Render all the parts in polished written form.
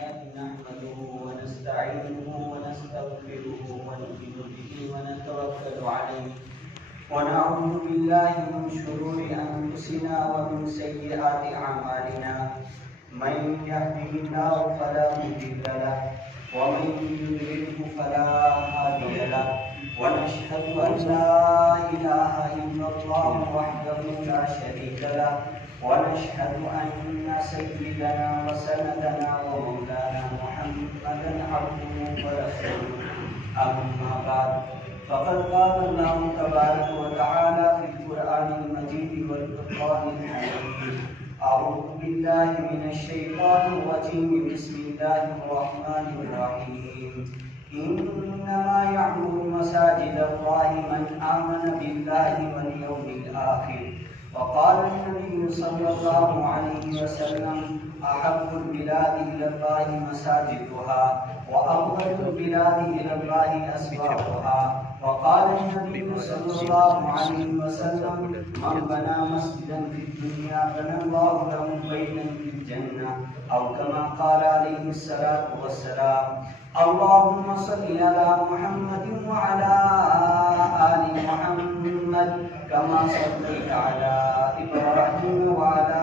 نحمده ونستعينه ونستغفره ونؤمن به ونتوكل عليه ونعوذ بالله من شرور أنفسنا ومن سيئات أعمالنا من يهده الله فلا مضل له ومن يضلله فلا هادي له ونشهد أن لا إله إلا الله وحده لا شريك له ونشهد أن سيدنا وسندنا ومولانا محمدا عبده ورسوله أما بعد فقد قال الله تبارك وتعالى في القرآن المجيد والفرقان الحميد أعوذ بالله من الشيطان الرجيم بسم الله الرحمن الرحيم إنما يعمر مساجد الله من آمن بالله واليوم الآخر وقال النبي صلى الله عليه وسلم أحب البلاد إلى الله مساجدها وأفضل البلاد إلى الله أسواقها وقال النبي صلى الله عليه وسلم من بنى مسجدا في الدنيا بنى الله له بيتا في الجنة أو كما قال عليه الصلاة والسلام اللهم صل على محمد وعلى آل محمد كما صليت على إبراهيم وعلى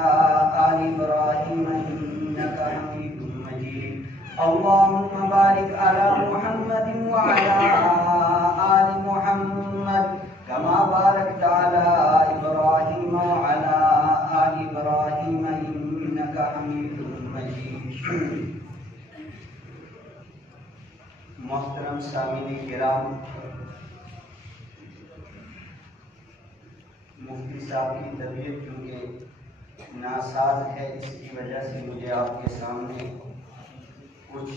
آل إبراهيم إنك حميد مجيد اللهم بارك على محمد وعلى آل محمد كما باركت على إبراهيم وعلى آل إبراهيم إنك حميد مجيد محترم سامعین کرام، مفتی صاحب کی طبیعت کیونکہ ناساز ہے، اس کی وجہ سے مجھے آپ کے سامنے کچھ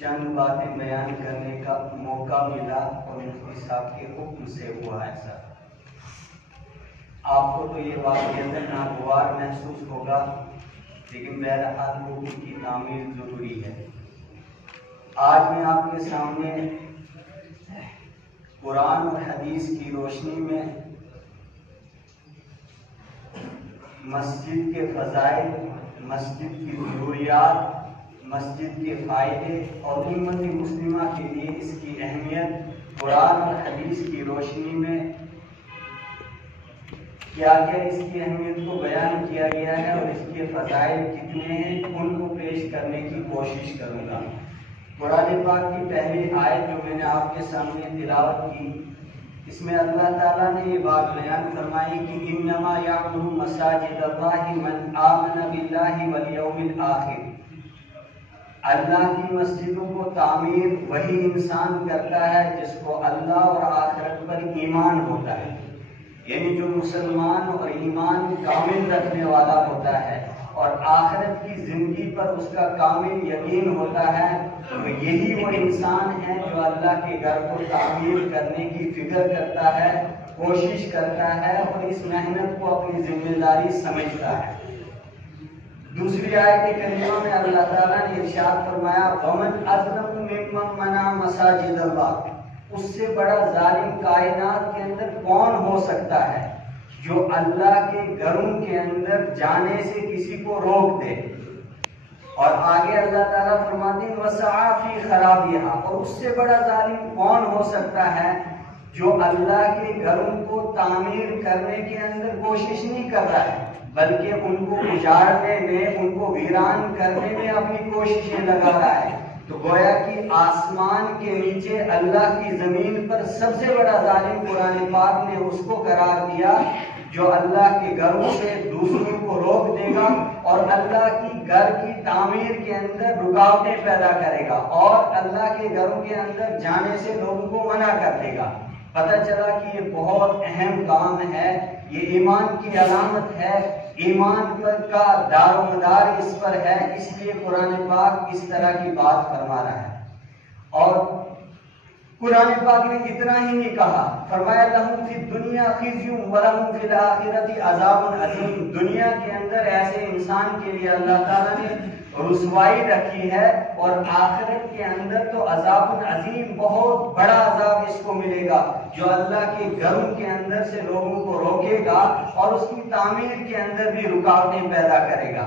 چند باتیں بیان کرنے کا موقع ملا اور مفتی صاحب کے حکم سے ہوا ایسا۔ آپ کو تو یہ واقعیت ناگوار محسوس ہوگا، لیکن بہرحال حکم کی تعمیل ضروری ہے۔ آج میں آپ کے سامنے قرآن اور حدیث کی روشنی میں مسجد کے فضائل، مسجد کی ضروریات، مسجد کے فائدے اور امت مسلمہ کے لیے اس کی اہمیت قرآن اور حدیث کی روشنی میں کیا کیا اس کی اہمیت کو بیان کیا گیا ہے اور اس کے فضائل کتنے ہیں، ان کو پیش کرنے کی کوشش کروں گا۔ قرآن پاک کی پہلی آیت جو میں نے آپ کے سامنے تلاوت کی، اس میں اللہ تعالیٰ نے یہ بات بیان فرمائی کہ انما یعمر مساجد اللہ من آمن باللہ والیوم الآخر۔ اللہ کی مسجدوں کو تعمیر وہی انسان کرتا ہے جس کو اللہ اور آخرت پر ایمان ہوتا ہے، یعنی جو مسلمان اور ایمان کامل رکھنے والا ہوتا ہے اور آخرت کی زندگی پر اس کا کامل یقین ہوتا ہے، تو یہی وہ انسان ہے جو اللہ کے گھر کو تعمیر کرنے کی فکر کرتا ہے، کوشش کرتا ہے اور اس محنت کو اپنی ذمہ داری سمجھتا ہے۔ دوسری آیت کریمہ میں اللہ تعالیٰ نے ارشاد فرمایا وَمَنْ أَظْلَمُ مِمَّنْ مَنَعَ مَسَاجِدَ اللَّهِ، اس سے بڑا ظالم کائنات کے اندر کون ہو سکتا ہے جو اللہ کے گھروں کے اندر جانے سے کسی کو روک دے۔ اور آگے اللہ تعالیٰ فرماتے ہیں وَسَعَى فِي خَرَابِهَا، اور اس سے بڑا ظالم کون ہو سکتا ہے جو اللہ کے گھروں کو تعمیر کرنے کے اندر کوشش نہیں کر رہا ہے بلکہ ان کو اجاڑنے میں، ان کو ویران کرنے میں اپنی کوششیں لگا رہا ہے۔ تو گویا کہ آسمان کے نیچے اللہ کی زمین پر سب سے بڑا ظالم قرآن پاک نے اس کو قرار دیا جو اللہ کے گھروں سے دوسروں کو روک دے گا اور اللہ کی گھر کی تعمیر کے اندر رکاوٹیں پیدا کرے گا اور اللہ کے گھروں کے اندر جانے سے لوگوں کو منع کر دے گا۔ پتہ چلا کہ یہ بہت اہم کام ہے، یہ ایمان کی علامت ہے، ایمان کا دار و مدار اس پر ہے، اس لیے قرآن پاک اس طرح کی بات فرما رہا ہے۔ اور قرآن پاک نے اتنا ہی نہیں کہا، فرمایا لَهُمْ فِي الدُّنْيَا خِزْيٌ وَلَهُمْ فِي الْآخِرَةِ عَذَابٌ عَظِيمٌ، دنیا کے اندر ایسے انسان کے لیے اللہ تعالیٰ نے رسوائی رکھی ہے اور آخرت کے اندر تو عذاب عظیم، بہت بڑا عذاب اس کو ملے گا جو اللہ کے گھروں کے اندر سے لوگوں کو روکے گا اور اس کی تعمیر کے اندر بھی رکاوٹیں پیدا کرے گا۔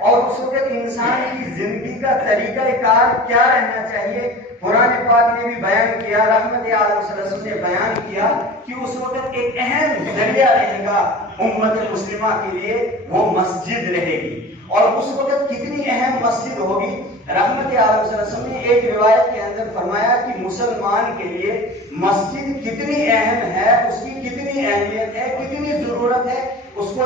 اور اس وقت انسان کی زندگی کا طریقہ کار کیا رہنا چاہیے، قرآن پاک نے بھی بیان کیا، رحمت عالم صلی اللہ علیہ وسلم نے بیان کیا کہ اس وقت ایک اہم ذریعہ رہے گا امت مسلمہ کے لیے، وہ مسجد رہے گی۔ اور اس وقت کتنی اہم مسجد ہوگی، رحمت عالم صلی اللہ علیہ وسلم نے ایک روایت کے اندر فرمایا کہ مسلمان کے لیے مسجد کتنی اہم ہے، اس کی کتنی اہمیت ہے، کتنی ضرورت ہے، اس کو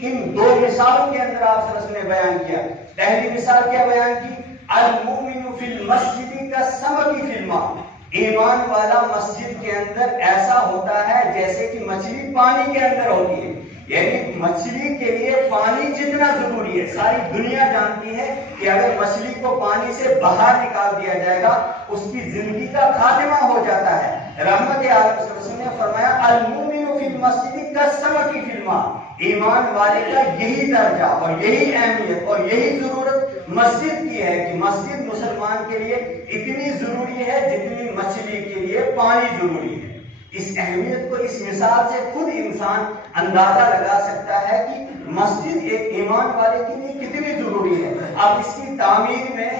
ان دو مثالوں کے اندر آپ صلی اللہ علیہ وسلم نے بیان کیا۔ پہلی مثال کیا بیان کی، المؤمن فی المسجد کالسمک فی الماء، ایمان والا مسجد کے اندر ایسا ہوتا ہے جیسے کہ مچھلی پانی کے اندر ہوتی ہے، یعنی مچھلی کے لیے پانی جتنا ضروری ہے، ساری دنیا جانتی ہے کہ اگر مچھلی کو پانی سے باہر نکال دیا جائے گا اس کی زندگی کا خاتمہ ہو جاتا ہے۔ رحمت عالم صلی اللہ علیہ وسلم نے فرمایا المؤمن فی المسجد کالسمک فی الماء، ایمان والے کا یہی درجہ اور یہی اہمیت اور یہی ضرورت مسجد کی ہے کہ مسجد مسلمان کے لیے اتنی ضروری ہے جتنی مچھلی کے لیے پانی ضروری ہے۔ اس اہمیت کو اس مثال سے خود انسان اندازہ لگا سکتا ہے کہ مسجد ایک ایمان والے کے لیے کتنی ضروری ہے۔ اب اس کی تعمیر میں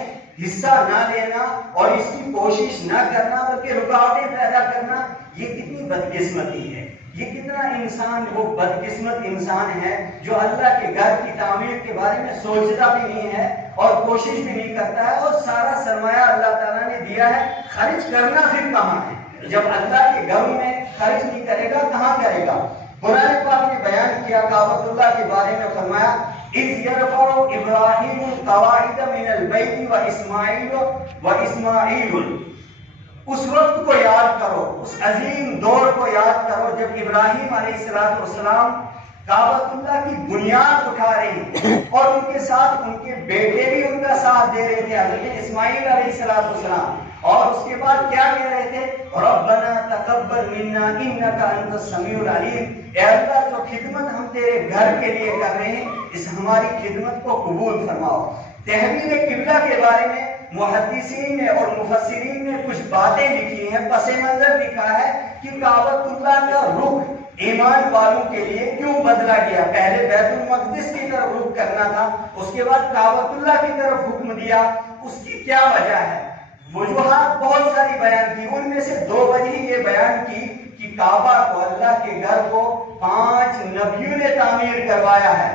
حصہ نہ لینا اور اس کی کوشش نہ کرنا بلکہ رکاوٹیں پیدا کرنا، یہ کتنی بدقسمتی ہے، یہ کتنا انسان وہ بدقسمت انسان ہے جو اللہ کے گھر کی تعمیر کے بارے میں سوچتا بھی نہیں ہے اور کوشش بھی نہیں کرتا ہے، اور سارا سرمایہ اللہ تعالیٰ نے دیا ہے، خرچ کرنا پھر کہاں ہے؟ جب اللہ کے گھر میں خرچ نہیں کرے گا کہاں کرے گا؟ قرآن پاک نے بیان کیا کعبۃ اللہ کے بارے میں، فرمایا اذ یرفع ابراہیم القواعد من البیت واسماعیل، اس وقت کو یاد کرو، اس عظیم دور کو یاد کرو جب ابراہیم علیہ السلام کعبۃ اللہ کی بنیاد اٹھا رہے ہیں اور ان کے ساتھ ان کے بیٹے بھی ان کا ساتھ دے رہے تھے، حضرت اسماعیل علیہ السلام، اور اس کے بعد کیا کہہ رہے تھے، ربنا تقبل منا انک انت السمیع العلیم، اے اللہ جو خدمت ہم تیرے گھر کے لیے کر رہے ہیں اس ہماری خدمت کو قبول فرماؤ۔ تحویل قبلہ کے بارے میں محدثین نے اور مفسرین نے کچھ باتیں لکھی ہیں، پس منظر لکھا ہے کہ کعبۃ اللہ کا رخ ایمان والوں کے لیے کیوں بدلا گیا، پہلے بیت المقدس کی طرف رخ کرنا تھا، اس کے بعد کعبۃ اللہ کی طرف حکم دیا، اس کی کیا وجہ ہے؟ وجوہات بہت ساری بیان کی، ان میں سے دو وجہ یہ بیان کی کہ کعبہ کو، اللہ کے گھر کو 5 نبیوں نے تعمیر کروایا ہے،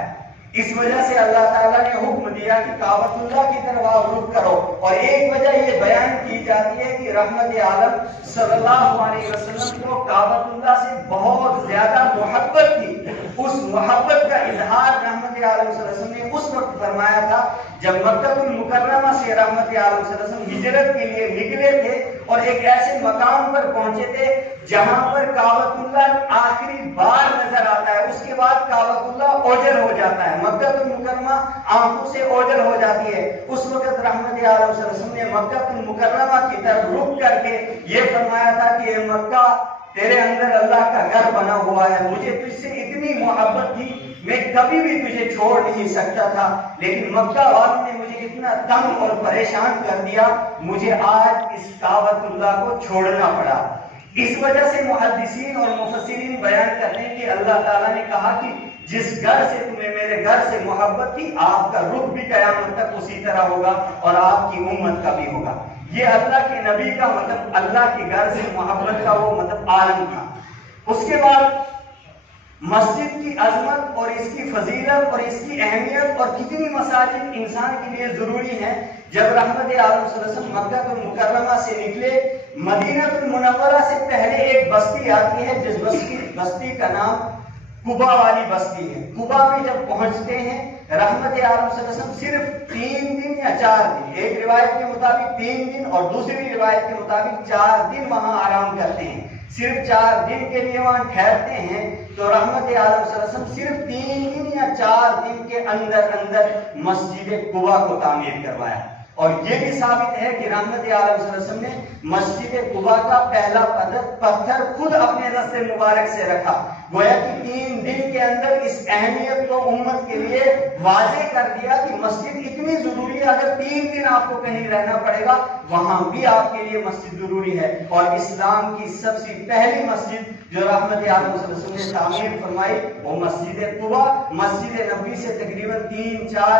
اس وجہ سے اللہ تعالیٰ نے حکم دیا کہ کعبۃ اللہ کی طرف آپ رخ کرو، اور ایک وجہ یہ بیان کی جاتی ہے کہ رحمت عالم صلی اللہ علیہ وسلم کو کعبۃ اللہ سے بہت زیادہ محبت تھی، اس محبت کا اظہار رحمت عالم صلی اللہ علیہ وسلم نے اس وقت فرمایا تھا جب مکہ المکرمہ سے رحمت عالم صلی اللہ علیہ وسلم ہجرت کے لیے نکلے تھے اور ایک ایسے مقام پر پہنچے تھے جہاں پر کعبۃ اللہ آخری بار نظر آتا ہے، اس کے بعد کعبۃ اللہ اوجل ہو جاتا ہے، مکہ المکرمہ آنکھوں سے اوجل ہو جاتی ہے۔ اس وقت رحمت عالم صلی اللہ علیہ وسلم نے مکہ المکرمہ کی طرف رخ کر کے یہ فرمایا تھا کہ اے مکہ، تیرے اندر اللہ کا گھر بنا ہوا ہے، مجھے تجھ سے اتنی محبت تھی، میں کبھی بھی تجھے چھوڑ نہیں سکتا تھا، لیکن مکہ والوں نے مجھے اتنا تنگ اور پریشان کر دیا، مجھے آج اس کعبۃ اللہ کو چھوڑنا پڑا۔ اس وجہ سے محدثین اور مفسرین بیان کرتے ہیں کہ اللہ تعالیٰ نے کہا کہ جس گھر سے تمہیں میرے گھر سے محبت تھی، آپ کا رخ بھی قیامت تک اسی طرح ہوگا اور آپ کی امت کا بھی ہوگا۔ یہ اللہ کے نبی کا مطلب اللہ کے گھر سے محبت کا وہ مطلب عالم تھا۔ اس کے بعد مسجد کی عظمت اور اس کی فضیلت اور اس کی اہمیت اور کتنی مساجد انسان کے لیے ضروری ہیں۔ جب رحمت عالم صلی اللہ علیہ وسلم مکہ المکرمہ سے نکلے، مدینہ المنورہ سے پہلے ایک بستی آتی ہے جس بستی کا نام قبا والی بستی ہے۔ قبا میں جب پہنچتے ہیں رحمت عالم صلی اللہ علیہ وسلم صرف 3 دن یا 4 دن، ایک روایت کے مطابق 3 دن اور دوسری روایت کے مطابق 4 دن وہاں آرام کرتے ہیں، صرف 4 دن کے لیے وہاں ٹھہرتے ہیں۔ تو رحمت عالم صلی اللہ علیہ وسلم صرف 3 دن یا 4 دن کے اندر مسجد قبا کو تعمیر کروایا، اور یہ بھی ثابت ہے کہ رحمت عالم صلی اللہ علیہ وسلم نے مسجد قبا کا پہلا پتھر خود اپنے دست مبارک سے رکھا، گویا کہ 3 دن کے اندر اس اہمیت کو امت کے لیے واضح کر دیا کہ مسجد اتنی ضروری ہے، اگر 3 دن آپ کو کہیں رہنا پڑے گا وہاں بھی آپ کے لیے مسجد ضروری ہے۔ اور اسلام کی سب سے پہلی مسجد جو رحمت عالم صلی اللہ علیہ وسلم نے تعمیر فرمائی وہ مسجد قبا، مسجد نبوی سے تقریباً 3-4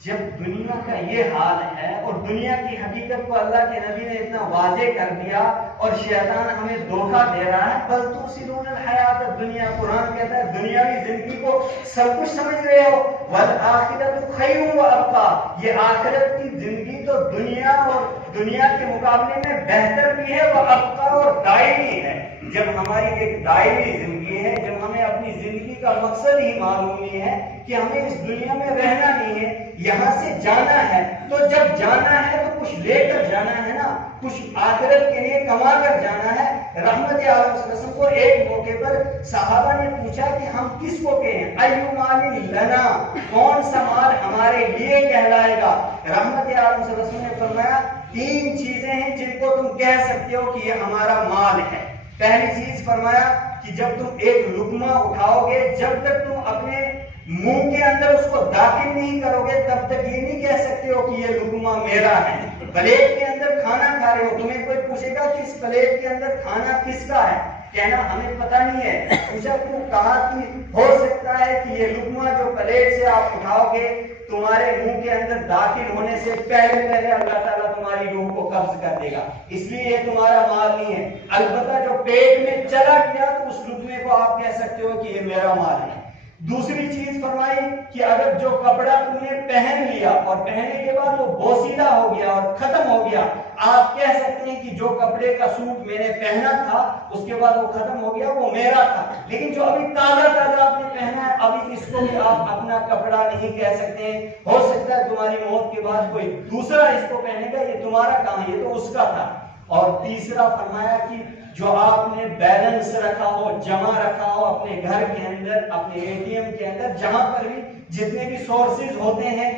جب دنیا کا یہ حال ہے اور دنیا کی حقیقت کو اللہ کے نبی نے اتنا واضح کر دیا اور شیطان ہمیں دھوکہ دے رہا ہے، بل تؤثرون الحیات الدنیا، قرآن کہتا ہے دنیاوی زندگی کو سب کچھ سمجھ رہے ہو، والآخرۃ خیر وابقی، یہ آخرت کی زندگی تو دنیا اور دنیا کے مقابلے میں بہتر بھی ہے، وہ ابقا اور دائمی ہے۔ جب ہماری ایک دائمی زندگی ہے، جب ہمیں اپنی زندگی کا مقصد ہی معلوم نہیں ہے کہ ہمیں اس دنیا میں رہنا نہیں ہے، یہاں سے جانا ہے، تو جب جانا ہے تو کچھ لے کر جانا ہے نا، کچھ آخرت کے لیے کما کر جانا ہے۔ رحمت عالم صلی اللہ علیہ وسلم کو ایک موقع پر صحابہ نے پوچھا کہ ہم کس کو کہیں، ایو مال لنا، کون سا مال ہمارے لیے کہلائے گا؟ رحمت عالم صلی اللہ علیہ وسلم نے فرمایا 3 چیزیں ہیں جن کو تم کہہ سکتے ہو کہ یہ ہمارا مال ہے۔ پہلی چیز فرمایا کہ جب تم ایک لقمہ اٹھاؤ گے، جب تک تم اپنے منہ کے اندر اس کو داخل نہیں کرو گے تب تک یہ نہیں کہہ سکتے ہو کہ یہ لقمہ میرا ہے۔ پلیٹ کے اندر کھانا کھا رہے ہو، تمہیں کوئی پوچھے گا کہ اس پلیٹ کے اندر کھانا کس کا ہے، کہنا ہمیں پتہ نہیں ہے۔ پوچھا کیوں؟ کہا کہ ہو سکتا ہے کہ یہ لقمہ جو پلیٹ سے آپ اٹھاؤ گے تمہارے منہ کے اندر داخل ہونے سے پہلے اللہ تعالیٰ تمہاری روح کو قبض کر دے گا، اس لیے یہ تمہارا مال نہیں ہے۔ البتہ جو پیٹ میں چلا گیا تو اس لقمے کو آپ کہہ سکتے ہو کہ یہ میرا مال ہے۔ دوسری چیز فرمائی کہ اگر جو کپڑا تم نے پہن لیا اور پہننے کے بعد وہ بوسیدہ ہو گیا اور ختم ہو گیا، آپ کہہ سکتے ہیں کہ جو کپڑے کا سوٹ میں نے پہنا تھا اس کے بعد وہ ختم ہو گیا، وہ میرا تھا۔ لیکن جو ابھی تازہ تازہ آپ نے پہنا ہے، ابھی اس کو بھی آپ اپنا کپڑا نہیں کہہ سکتے ہیں۔ ہو سکتا ہے تمہاری موت کے بعد کوئی دوسرا اس کو پہنے گا، یہ تمہارا کہاں، یہ تو اس کا تھا۔ اور تیسرا فرمایا کہ جو آپ نے بیلنس رکھا ہو، جمع رکھا ہو اپنے گھر کے اندر، اپنے ATM کے اندر، جہاں پر بھی جتنے بھی سورسز ہوتے ہیں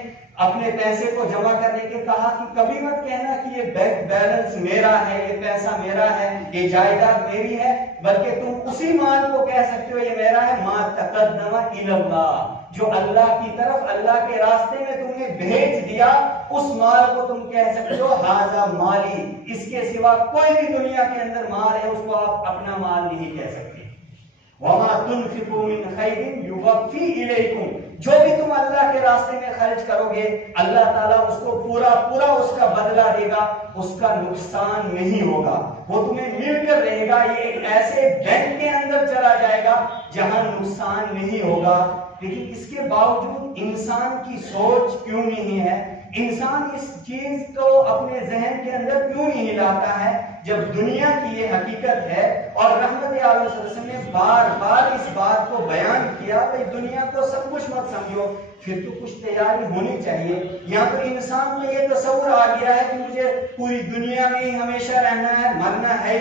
اپنے پیسے کو جمع کرنے کے، کہا کہ کبھی مت کہنا کہ یہ بیلنس میرا ہے، یہ پیسہ میرا ہے، یہ جائیداد میری ہے، بلکہ تم اسی مال کو کہہ سکتے ہو یہ میرا ہے، ما تقدم الی اللہ، جو اللہ کی طرف اللہ کے راستے میں تم نے بھیج دیا، اس مال کو تم کہہ سکتے ہو ھذا مالی۔ اس کے سوا کوئی بھی دنیا کے اندر مال ہے اس کو آپ اپنا مال نہیں کہہ سکتے۔ وما تنفقوا من خیر یوفی الیکم، جو بھی تم اللہ کے راستے میں خرچ کرو گے اللہ تعالیٰ اس کو پورا پورا اس کا بدلہ دے گا، اس کا نقصان نہیں ہوگا، وہ تمہیں مل کر رہے گا، یہ ایک ایسے بینک کے اندر چلا جائے گا جہاں نقصان نہیں ہوگا۔ لیکن اس کے باوجود انسان کی سوچ کیوں نہیں ہے، انسان اس چیز کو اپنے ذہن کے اندر کیوں نہیں لاتا ہے، جب دنیا کی یہ حقیقت ہے؟ اور رحمت عالم صلی اللہ علیہ وسلم نے بار بار اس بات کو بیان کیا کہ دنیا کو سب کچھ مت سمجھو، پھر تو کچھ تیاری ہونی چاہیے۔ یہاں پر انسان کو یہ تصور آ گیا ہے کہ مجھے پوری دنیا میں ہی ہمیشہ رہنا ہے، مرنا ہے،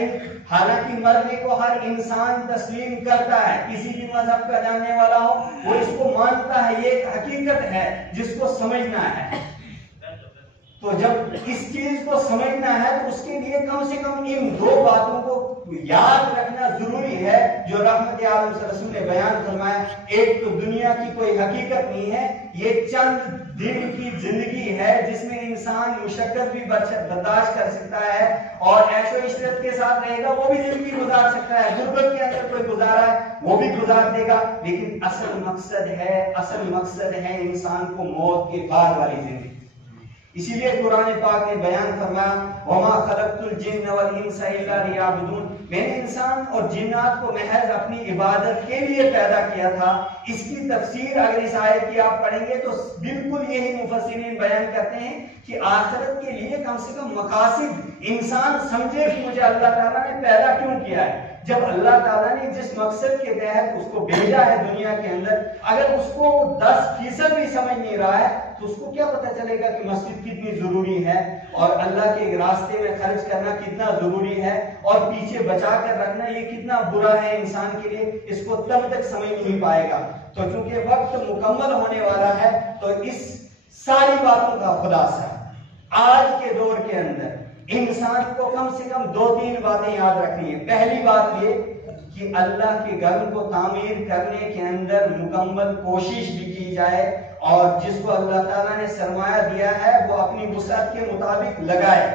حالانکہ مرنے کو ہر انسان تسلیم کرتا ہے، کسی بھی مذہب کا جاننے والا ہو وہ اس کو مانتا ہے، یہ ایک حقیقت ہے جس کو سمجھنا ہے۔ تو جب اس چیز کو سمجھنا ہے تو اس کے لیے کم سے کم ان 2 باتوں کو یاد رکھنا ضروری ہے جو رحمت عالم صلی اللہ علیہ وسلم نے بیان فرمایا۔ ایک تو دنیا کی کوئی حقیقت نہیں ہے، یہ چند دن کی زندگی ہے جس میں انسان مشقت بھی برداشت کر سکتا ہے اور عیش و عشرت کے ساتھ رہے گا، وہ بھی زندگی گزار سکتا ہے، غربت کے اندر کوئی گزارا ہے وہ بھی گزار دے گا، لیکن اصل مقصد ہے انسان کو موت کے بعد والی زندگی۔ اسی لیے قرآن پاک نے بیان فرمایا وما خلقت الجن والانس الا لیعبدون، میں نے انسان اور جنات کو محض اپنی عبادت کے لیے پیدا کیا تھا۔ اس کی تفسیر اگر اس آیت کی آپ پڑھیں گے تو بالکل یہی مفسرین بیان کرتے ہیں کہ آخرت کے لیے کم سے کم مقاصد انسان سمجھے کہ مجھے اللہ تعالیٰ نے پیدا کیوں کیا ہے۔ جب اللہ تعالیٰ نے جس مقصد کے تحت اس کو بھیجا ہے دنیا کے اندر، اگر اس کو 10% بھی سمجھ نہیں رہا ہے تو اس کو کیا پتہ چلے گا کہ مسجد کتنی ضروری ہے اور اللہ کے راستے میں خرچ کرنا کتنا ضروری ہے اور پیچھے بچا کر رکھنا یہ کتنا برا ہے انسان کے لیے، اس کو تب تک سمجھ نہیں پائے گا۔ تو چونکہ وقت مکمل ہونے والا ہے تو اس ساری باتوں کا خلاصہ آج کے دور کے اندر انسان کو کم سے کم 2-3 باتیں یاد رکھنی ہے۔ پہلی بات یہ کہ اللہ کے گھر کو تعمیر کرنے کے اندر مکمل کوشش بھی کی جائے اور جس کو اللہ تعالیٰ نے سرمایہ دیا ہے وہ اپنی وسعت کے مطابق لگائے۔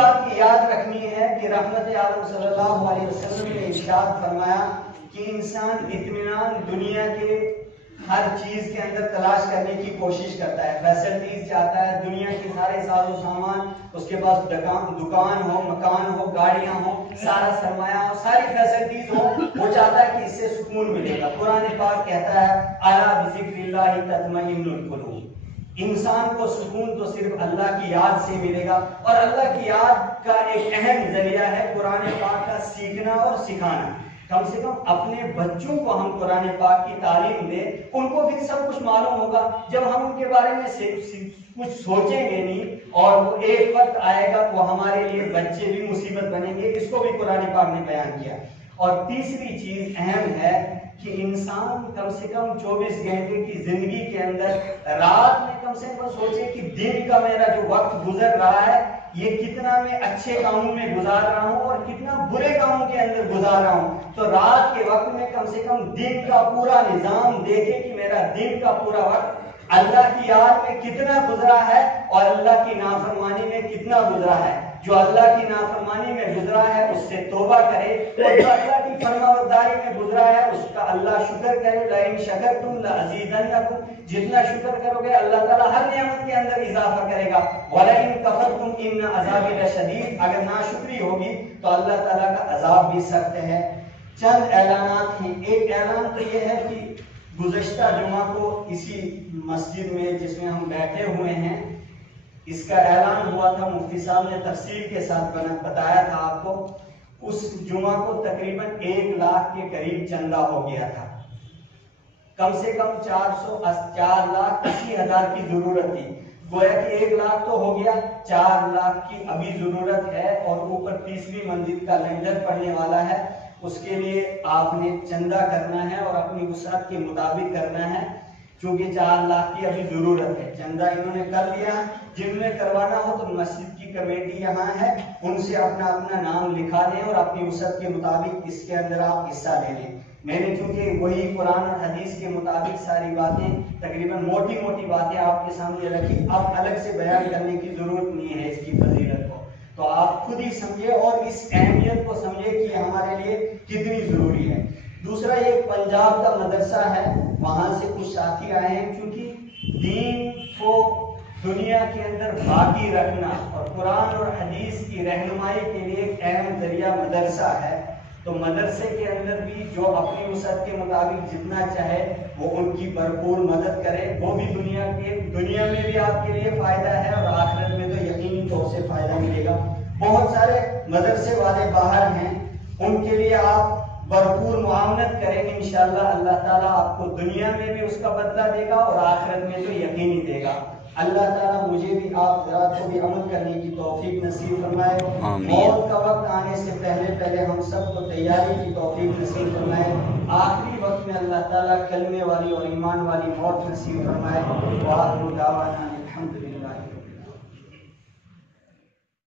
بات کی یاد رکھنی ہے کہ رحمت عالم صلی اللہ علیہ وسلم نے ارشاد فرمایا کہ انسان اطمینان دنیا کے ہر چیز کے اندر تلاش کرنے کی کوشش کرتا ہے، فیسلٹیز چاہتا ہے، دنیا کے سارے ساز و سامان، اس کے پاس دکان ہو، مکان ہو، گاڑیاں ہو، سارا سرمایہ ہو، ساری فیسلٹیز ہو، وہ چاہتا ہے کہ اس سے سکون ملے گا۔ قرآن پاک کہتا ہے الا بذکر اللہ تطمئن القلوب، انسان کو سکون تو صرف اللہ کی یاد سے ملے گا، اور اللہ کی یاد کا ایک اہم ذریعہ ہے قرآن پاک کا سیکھنا اور سکھانا۔ کم سے کم اپنے بچوں کو ہم قرآن پاک کی تعلیم دیں، ان کو بھی سب کچھ معلوم ہوگا۔ جب ہم ان کے بارے میں کچھ سوچیں گے نہیں، اور وہ ایک وقت آئے گا وہ ہمارے لیے بچے بھی مصیبت بنیں گے۔ اس کو بھی قرآن پاک نے بیان کیا۔ اور تیسری چیز اہم ہے کہ انسان کم سے کم 24 گھنٹے کی زندگی کے اندر رات میں کم سے کم سوچے کہ دن کا میرا جو وقت گزر رہا ہے یہ کتنا میں اچھے کاموں میں گزار رہا ہوں اور کتنا برے کاموں کے اندر گزار رہا ہوں۔ تو رات کے وقت میں کم سے کم دن کا پورا نظام دیکھے کہ میرا دن کا پورا وقت اللہ کی یاد میں کتنا گزرا ہے اور اللہ کی نافرمانی میں کتنا گزرا ہے۔ جو اللہ کی نافرمانی میں گزرا ہے اس سے توبہ کرے، اور جو اللہ کی فرمانبرداری میں گزرا ہے اس کا اللہ شکر کرے۔ لئن شکرتم لازیدنکم، جتنا شکر کرو گے اللہ تعالیٰ ہر نعمت کے اندر اضافہ کرے گا۔ ولئن کفرتم ان عذابی لشدید، اگر ناشکری ہوگی تو اللہ تعالیٰ کا عذاب بھی سخت ہے۔ چند اعلانات ہیں۔ ایک اعلان تو یہ ہے کہ گزشتہ جمعہ کو اسی مسجد میں جس میں ہم بیٹھے ہوئے ہیں اس کا اعلان ہوا تھا، مفتی صاحب نے تفصیل کے ساتھ بتایا تھا آپ کو۔ اس جمعہ کو تقریباً 1 لاکھ کے قریب چندہ ہو گیا تھا۔ کم سے کم 4,80,000 کی ضرورت تھی۔ گویا کہ 1 لاکھ تو ہو گیا، 4 لاکھ کی ابھی ضرورت ہے، اور اوپر 30ویں منزل کا لینڈر پڑنے والا ہے۔ اس کے لیے آپ نے چندہ کرنا ہے اور اپنی وسعت کے مطابق کرنا ہے، چونکہ 4 لاکھ کی ابھی ضرورت ہے۔ چندہ انہوں نے کر لیا، جن میں کروانا ہو تو مسجد کی کمیٹی یہاں ہے، ان سے اپنا نام لکھا دیں اور اپنی وسعت کے مطابق اس کے اندر آپ حصہ لے لیں۔ میں نے چونکہ وہی قرآن اور حدیث کے مطابق ساری باتیں تقریباً موٹی باتیں آپ کے سامنے رکھی، اب الگ سے بیان کرنے کی ضرورت نہیں ہے اس کی فضیلت کو، تو آپ خود ہی سمجھے اور اس اہمیت کو سمجھے کہ ہمارے لیے کتنی ضروری ہے۔ دوسرا یہ پنجاب کا مدرسہ ہے، وہاں سے کچھ ساتھی آئے ہیں، کیونکہ دین کو دنیا کے اندر باقی رکھنا اور قرآن اور حدیث کی رہنمائی کے لیے ایک اہم ذریعہ مدرسہ ہے، تو مدرسے کے اندر بھی جو اپنی وسعت کے مطابق جتنا چاہے وہ ان کی بھرپور مدد کرے، وہ بھی دنیا میں بھی آپ کے لیے فائدہ ہے اور آخرت میں تو یقینی طور سے فائدہ ملے گا۔ بہت سارے مدرسے والے باہر ہیں، ان کے لیے آپ بھرپور معاونت کریں، انشاءاللہ اللہ تعالیٰ آپ کو دنیا میں بھی اس کا بدلہ دے گا اور آخرت میں تو یقینی دے گا۔ اللہ تعالیٰ مجھے بھی آپ حضرات کو بھی عمل کرنے کی توفیق نصیب فرمائے، موت کا وقت آنے سے پہلے ہم سب کو تیاری کی توفیق نصیب فرمائے، آخری وقت میں اللہ تعالیٰ کلمے والی اور ایمان والی موت نصیب فرمائے۔ وآخر دعوانا